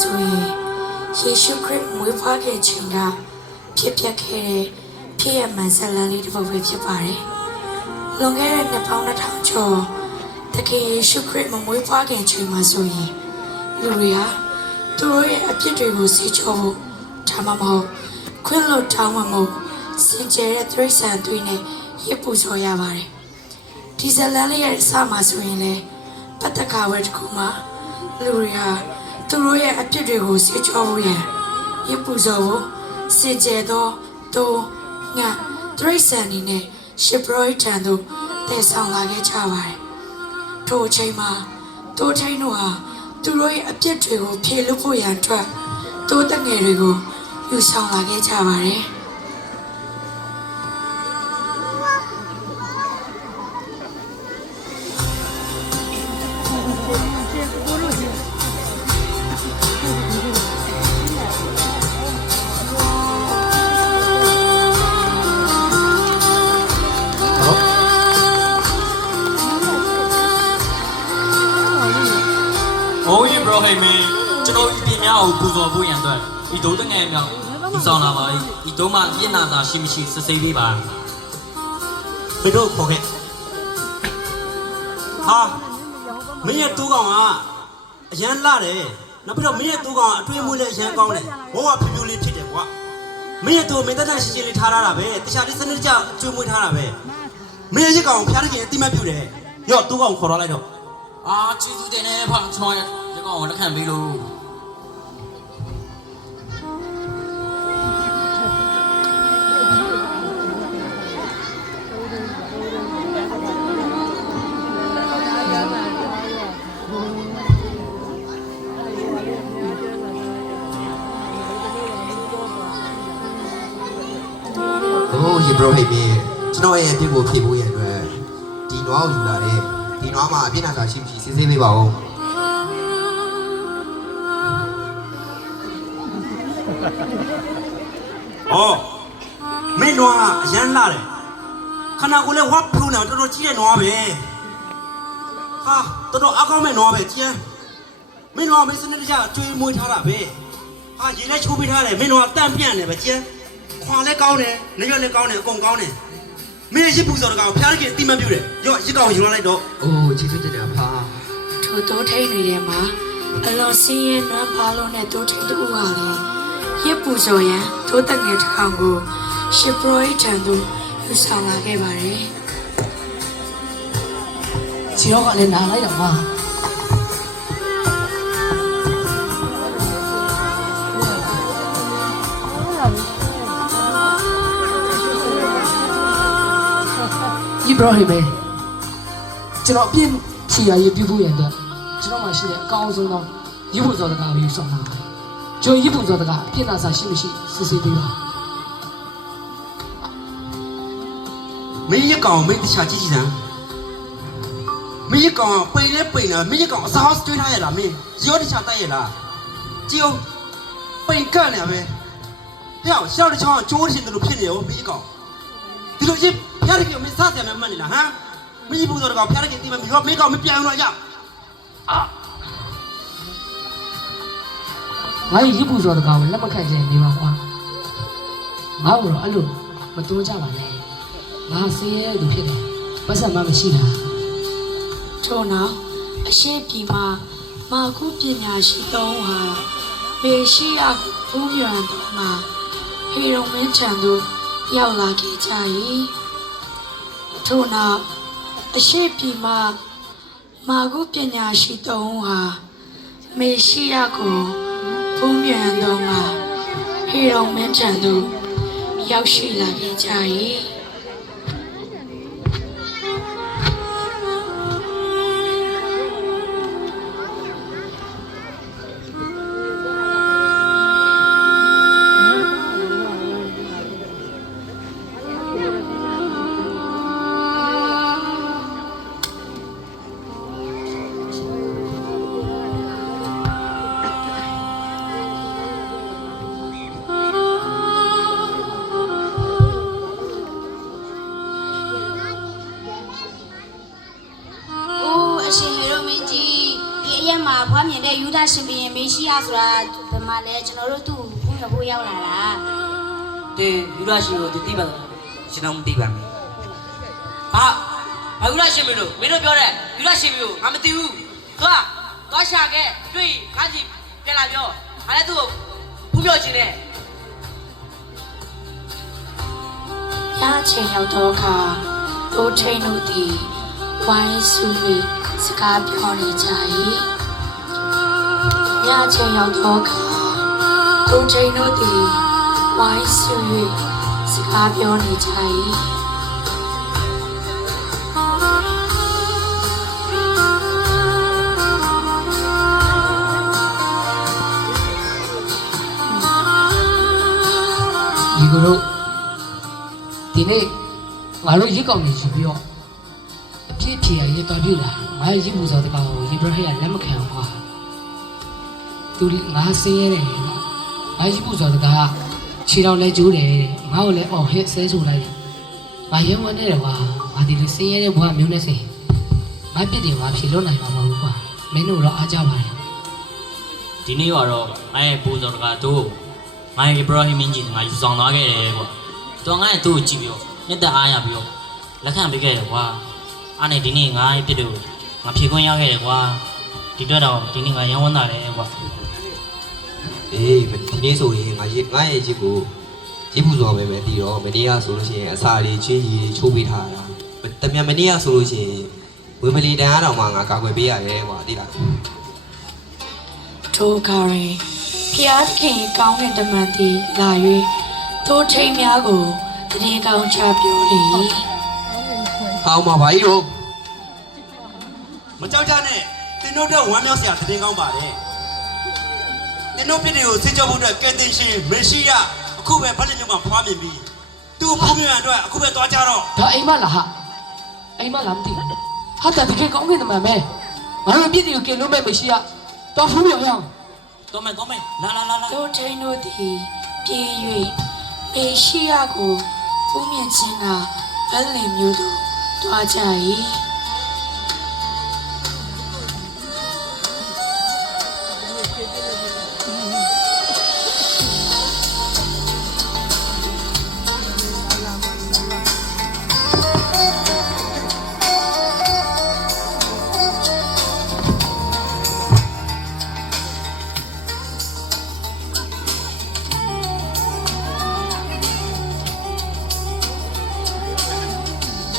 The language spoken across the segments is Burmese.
ဆိုရင်ယေရှုခရစ်မွေးဖွားခဲ့ခြင်းကဖြစ်ပျက်ခဲ့တဲ့ဖြစ်ရမှန်ဇာတ်လမ်းလေးတစ်ပုဒ်ပဲဖြစ်ပါတယ်။လွန်ခဲ့တဲ့နှစ်ပေါင်း2000ကျော်တခင်ယေရှုခရစ်မမွေးဖွားခင်ချိန်မှာဆိုရင်လူတွေဟာသူတို့ရဲ့အပြစ်တွေကိုစေချောဖို့ဒါမှမဟုတ်ခွင့်လွှတ်တောင်းမှမဟုတ်စင်ကြယ်တဲ့တိရစ္ဆာန်တွေနဲ့ရစ်ပူဇော်ရပါတယ်။ဒီဇာတ်လမ်းလေးရဲ့အစမှာဆိုရင်လည်းပတ္တကဝဲတစ်ခုမှာလူတွေဟာသူတို့ရဲ့အပြစ်တွေကိုစေချောဖို့ရန်ရစ်ပူဇော်ဖို့စင်ကြယ်သောတိုးငါတိရစ္ဆာန်တွေနဲ့ရှစ်ပရောဟိတ်ထံသို့တည်ဆောင်လာခဲ့ကြပါတယ်။ထိုအချိန်မှာတိုးထိန်တို့ဟာသူတို့ရဲ့အပြစ်တွေကိုဖြေလွှတ်ဖို့ရန်အတွက်တိုးတငယ်တွေကိုယူဆောင်လာခဲ့ကြပါတယ်။โอ้ยบรอเฮมีကျွန်တော်ဒီများကိုပူဇော်ဖို့ရန်အတွက်ဒီဒုတငယ်မြောက်ပူဆောင်လာပါဒီဒုမှမျက်နာသာရှိမရှိစစ်ဆေးပေးပါဘယ်တော့ခေါ်ခဲ့ဟာမင်းရဲ့တူးကောင်ကအရန်လာတယ်နောက်ပြီးတော့မင်းရဲ့တူးကောင်အတွင်းမွေးလည်းအရန်ကောင်းတယ်ဘောကဖြူဖြူလေးဖြစ်တယ်ကွာမင်းရဲ့တူးမင်းတက်တက်ရှင်းရှင်းလေးထားတာပဲတခြားလေးစနစ်ကြကျွေးမွေးထားတာပဲမင်းရဲ့ရစ်ကောင်ဖျားတကယ်အတိမတ်ပြူတယ်ရော့တူးကောင်ခေါ်တော့လိုက်တော့အာကျေးဇူးတင်နေဖောင်ကျွန်တော်ရကောင်ကိုလက်ခံပေးလို့ယေဘရဟိမင်းကျွန်တော်ရဲ့အပြစ်ကိုဖြေဖို့ရတဲ့အတွက်ဒီနွားကိုယူလာတယ်ဒီနွားမှာအပြစ်နာစာရှိမရှိစစ်ဆေးပေးပါဦးအော်မင်းနွားအရန်လာတယ်ခဏကိုလည်းဝပ်ဖလို့နေတော်တော်ကြီးတဲ့နွားပဲဟာတော်တော်အကောင်းမဲ့နွားပဲကျန်းမင်းနွားမင်းစနစ်တကျကျွေးမွေးထားတာပဲဟာရေလည်းချိုးပေးထားတယ်မင်းနွားတန့်ပြန့်တယ်ပဲကျန်းခွာလည်းကောင်းတယ်နေရွက်လည်းကောင်းတယ်အကုန်ကောင်းတယ်မင်းရစ်ပူစော်တကောင်ဖျားရည်အတိမတ်ပြူတယ်ရော့ရစ်ကောင်ယူလာလိုက်တော့အိုးကျေးဇူးတင်တယ်ဖာထိုတိုးထိန်တွေထဲမှာအလွန်စင်းရဲနွမ်းပါလို့နဲ့တိုးထိန်တူဟာလည်းရစ်ပူဇော်ရန်တိုးတငယ်တစ်ခေါင်ကိုရှစ်ပရောဟိတ်ထံသို့ယူဆောင်လာခဲ့ပါတယ်ခြေတော့ကလည်းနားလိုက်တော့မှာဒီဘရဟိမေကျွန်တော်အပြင်းဖြေရရေးပြုဖို့ရတဲ့ကျွန်တော်မှရှိတဲ့အကောင်းဆုံးသောရစ်ဖို့စောတကားကိုယူဆောင်လာတယ်ကျွန်တော်ရစ်ဖို့စောတကားအပြင်းနာစာရှိမရှိစစ်ဆေးပေးပါမင်းရစ်ကောင်မင်းတခြားကြည့်ကြည့်စမ်းမင်းရစ်ကောင်ပိန်လဲပိန်တာမင်းရစ်ကောင်အစားကျွေးထားရလားမင်းရောတခြားတိုက်ရလားကြည့်အောင်ပိန်ကန့်နေပဲဟဲ့အောင်ရှောက်တစ်ချောင်းကျိုးတင်တယ်လို့ဖြစ်နေရောမင်းရစ်ကောင်ဒီလိုကြီးဖျားရည်ကမင်းစားတယ်မှတ်နေလားဟမ်မင်းဘူးတော့ကောင်ဖျားရည်ကတိမမရောမင်းကောင်မပြောင်းတော့ရငါရစ်ဖို့စောတကားကိုလက်မခံချင်နေပါကွာငါ့ကိုတော့အဲ့လိုမတိုးကြပါနဲ့ငါစင်းရဲသူဖြစ်တယ်ပတ်စံမှမရှိတာထို့နောက်အရှိပြည်မှာမာကုပညာရှိသုံးဟာပေရှိယဘူးမြန်တော်မှာဟေရုံမင်းချံတို့ရောက်လာခဲ့ကြ၏ထို့နောက်အရှိပြည်မှာမာကုပညာရှိသုံးဟာမေရှိယကိုဘူးမြန်တော်မှာဟေရုံမင်းချံတို့ရောက်ရှိလာခဲ့ကြ၏ တဲ့ယူဒရှင်ဘီရင်မေရှိယဆိုတာဒီမှာလဲကျွန်တော်တို့သူ့ကိုဘုံဖို့ရောက်လာတာ တဲ့ယူရရှိကိုသိပါလား ကျွန်တော်မသိပါဘူး ဘာယူရရှိမလို့မင်းတို့ပြောတဲ့ယူရရှိမျိုးငါမသိဘူးသွားရှာခဲ့တွေ့ခါကြီးပြန်လာပြောငါလည်းသူ့ကိုဖူးပြောချင်တယ် ရချင်းရောက်တော့အခါတိုးထိန်တို့သည်ဝိုင်းဆူ၍စကားပြောနေကြ၏ညချင်းရောက်တော့အခါတိုးထိန်တို့သည်ဝိုင်းဆူ၍စကားပြောနေကြ၏ဒီကလို့ဒီနေ့ငါတို့ရစ်ကောင်းနေယူပြီးတော့အပြည့်ဖြေရရတော်ပြလာငါရစ်မှုစောတကောင်ကိုယေဘရဟိကလက်မခံဘူးကွာသူငါဆင်းရဲတယ်ငါရစ်မှုစောတကောင်ခြေတော်လဲကျိုးတယ်ငါ့ကိုလည်းအော်ဟစ်ဆဲဆိုလိုက်တယ်ငါရုံဝန်းနေတယ်ကွာငါဒီလိုဆင်းရဲတဲ့ဘဝမျိုးနဲ့ဆင်းငါပြစ်တယ်ငါဖြေလို့နိုင်မှာမဟုတ်ဘူးကွာမင်းတို့တော့အားကြပါတယ် ဒီနေ့ကတော့ငါရဲ့ပူဇော်တကာတို့ငါရဲ့ Ibrahim ကြီးငါယူဆောင်သွားခဲ့တယ်ကွာတော့ငါရဲ့သူ့ကိုကြည့်ပြီးတော့နှစ်သက်အားရပြီးတော့လက်ခံပေးခဲ့တယ်ကွာအားနဲ့ဒီနေ့ငါရဲ့ပြစ်တို့ငါဖြေခွင့်ရခဲ့တယ်ကွာဒီအတွက်တော့ဒီနေ့ငါရန်ဝန်းတာတယ်ကွာ အေးဒီနေ့ဆိုရင်ငါရဲ့ရစ်ကိုရစ်မှုစောပဲတည်တော့မနေ့ကဆိုလို့ရှိရင်အစာတွေချင်းကြီးတွေချိုးပေးထားတာတမြန်မနေ့ကဆိုလို့ရှိရင်ဝေမလီတန်အားတော်မှာငါကာကွယ်ပေးရတယ်ကွာသိလား ထိုကာရင်ဖျားခင်ကောင်းတဲ့တမန်သည်လာ၍ထိုထိန်များကိုတည်ကောင်းချပြောလေ ဟောင်းမှာဘာကြီးတော့ မကြောက်ကြနဲ့တင်းတို့တော့ဝမ်းမြောက်စရာသတင်းကောင်းပါတယ်တင်းတို့ပြည်တွေကိုစစ်ကြောဖို့အတွက်ကဲတင်ရှင်မရှိရအခုပဲဗတ်လညုံမှာဖွားမြင်ပြီးသူ့ဖူးမြင်အတွက်အခုပဲသွားကြတော့ ဒါအိမ်မလားဟာအိမ်မလားမသိဘူးဟာတကယ်ကောင်းနေတယ်မမဲငါတို့ပြည့်တယ်ကိုကင်လို့မဲ့မရှိရတော့ဖူးပြောရအောင် တော့မယ်လာ ထိုထိန်တို့သည်ပြေး၍မေရှိယကိုဖူးမြင်ခြင်းကဗတ်လင်မျိုးသို့တွားကြ၏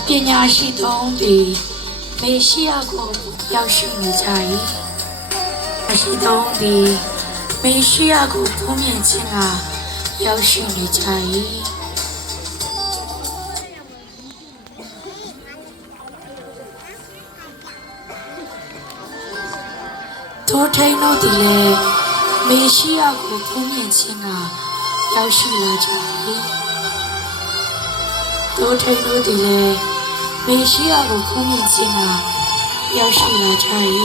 ပညာရှိသောသည်မေရှိယကိုရောက်ရှိနေကြ၏အရှိသောသည်မေရှိယကိုဖူးမြင်ခြင်းကရောက်ရှိနေကြ၏ထိုထိန်တို့သည်လည်းမေရှိယကိုဖူးမြင်ခြင်းကရောက်ရှိလာကြ၏ထိုထိန်တို့သည်လည်းမေရှိယကိုဖူးမြင်ခြင်းကရောက်ရှိလာကြ၏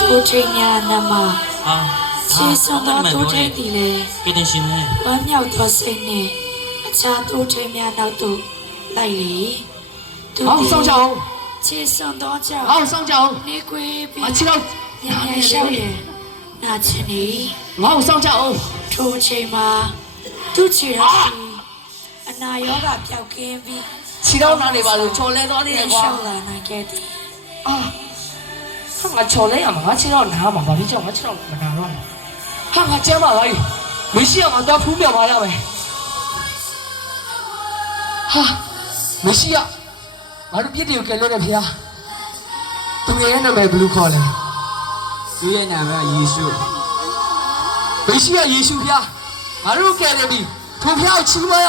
ထိုထိန်များနမ ဟာ ခြေစွန်သောထိုထိန်သည်လည်း ကဲတင်ရှင်လေ ဝမ်းမြောက်သောစိတ်နှင့်အခြားထိုထိန်များနောက်သို့လိုက်လေသူ 好上脚 ခြေစွန်သောကြောင့် 好上脚 နေကွေးပြီး 啊起来 ညံ့ညံ့ရှောက်ရင်နာချင်နေ 好上脚 ထိုအချိန်မှာသူ့ခြေတော်စီအနာရောဂါပျောက်ကင်းပြီး 起到哪里吧就坐来多点 ရှော 瓜 က်လာနိုင်ခဲ့သည် 啊我坐来呀嘛我起到哪嘛把你叫我起到哪了我肩膀来没事啊我到铺面嘛了呗哈没事啊我都别的有给了的皮啊东爷那买 blue call 嘞 သူ့ရဲ့နာမည်ယေရှု 没事啊耶稣皮啊我都给了比投票起码要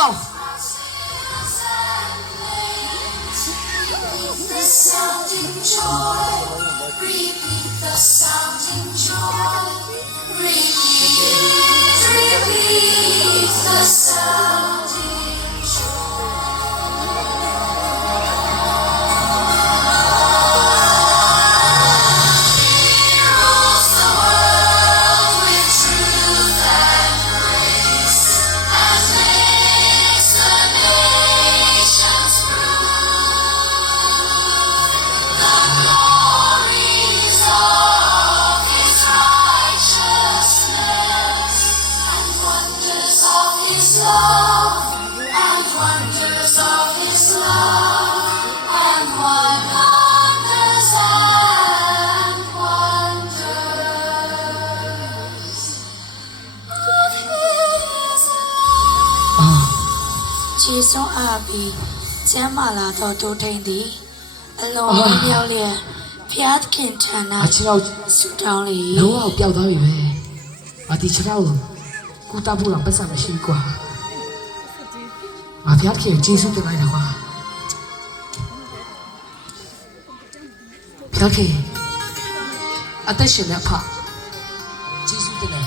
The sounding joy, repeat the sounding joy, repeat the sounding joy. Rules the world with truth and grace, and makes the ခြေစွန်းအားပြီးကျမ်းမာလာသောတိုးထိန်သည်အလွန်ဝမ်းမြောက်လျက်ဖျားခင်ထံ၌ အချီတော့ ဆုတောင်းလေ လုံးဝပျောက်သွားပြီပဲအတီချီတော့ကူတာဘူးတော့ပတ်စံမရှိကွာငါဖျားခင်ကျေးဇူးတင်လိုက်တာကွာဖျားခင်အသက်ရှင်တဲ့ဖကျေးဇူးတင်တယ်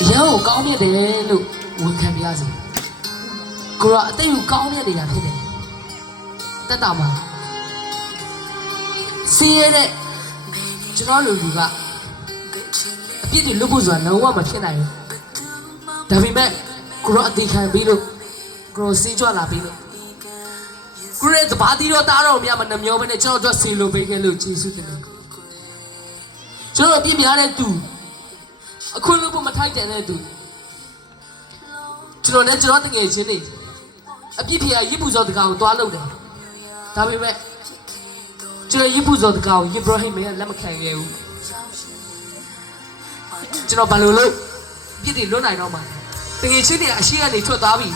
အရာကိုကောင်းမြတ်တယ်လို့ဝန်ခံပြရစီကိုရောအသက်ကိုကောင်းမြတ်နေတာဖြစ်တယ်တက်တာမှာစီးရတဲ့ကျွန်တော်လူလူကအပြစ်တွေလွတ်ဖို့ဆိုတာလုံးဝမဖြစ်နိုင်ဘူးဒါပေမဲ့ကိုရောအသေးခံပြီးလို့ကိုရောစီးကြွလာပြီးလို့ကိုရဲတပါးတီတော့တားတော့များမနှမျောပဲနဲ့ကျွန်တော်တို့ဆေလိုပေးခဲ့လို့ကျေးဇူးတင်တယ်ကျွန်တော်ပြည့်များတဲ့သူအခွင့်အရေးမထိုက်တဲ့သူကျွန်တော်နဲ့ကျွန်တော်တကယ်ချင်းနေအပြစ်ဖြေရရစ်ပူစောတကောင်ကိုတွားလုပ်တယ်ဒါပေမဲ့ကျွန်တော်ရစ်ပူစောတကောင်ကိုယေဘရဟိမရဲ့လက်မခံခဲ့ဘူးကျွန်တော်ဘာလို့လို့ပြစ်တွေလွတ်နိုင်တော့မှာတကယ်ချင်းနေအရှိကနေထွက်သွားပြီ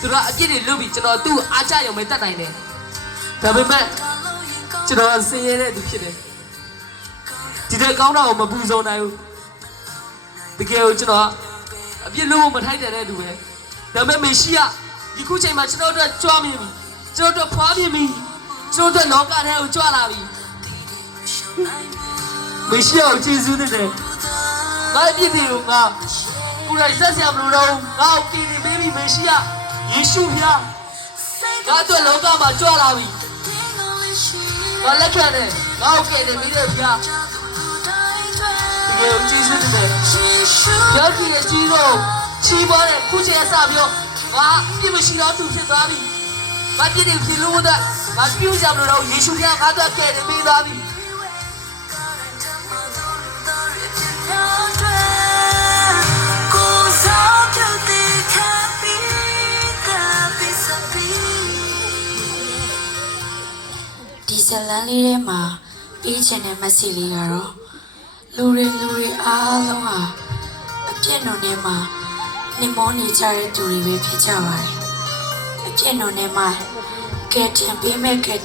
သူတို့အပြစ်တွေလွတ်ပြီကျွန်တော်သူ့အားကြရုံပဲတတ်နိုင်တယ်ဒါပေမဲ့ကျွန်တော်ဆင်းရဲတဲ့သူဖြစ်တယ်ဒီတဲ့ကောင်းတာကိုမပူဇော်နိုင်ဘူးတကယ်ကိုကျွန်တော်အပြစ်လို့မထိုက်တဲ့သူပဲဒါပေမဲ့မေရှိယဒီခုချိန်မှာကျွန်တော်တို့ကြွားမြင်ပြီကျွန်တော်တို့ဖွားမြင်ပြီကျွန်တော်တို့လောကထဲကိုကြွားလာပြီမေရှိယကိုကျေးဇူးတင်တယ်ငါအပြစ်တွေကိုငါကိုယ်တိုင်ဆက်ဆရာမလို့တော့ငါ့ကိုတည်တည်ပေးပြီမေရှိယယေရှုဖျားငါတို့လောကမှာကြွားလာပြီငါလက်ခံတယ်ငါ့ကိုကယ်တယ်ပြီးတဲ့ဖျားတကယ်ကိုကျေးဇူးတင်တယ်ယောဂီရဲ့ကြီးတော့ချီးပွားတဲ့ခုချိန်အစပြောငါပြည့်မရှိတော့သူဖြစ်သွားပြီငါပြည့်တယ်ဖြစ်လို့တဲ့ငါပြုကြမလို့တော့ယေရှုဖျားငါတို့ကယ်တယ်ပြီးသွားပြီဒီဇလန်လေးထဲမှာပြီးချင်တဲ့မက်ဆေ့လေးကတော့လူတွေအားလုံးဟာအပြစ်နုံထဲမှာနေမောနေကြတဲ့သူတွေပဲဖြစ်ကြပါတယ်အပြစ်နုံထဲမှာကဲတင်ပေးမဲ့ကဲတင်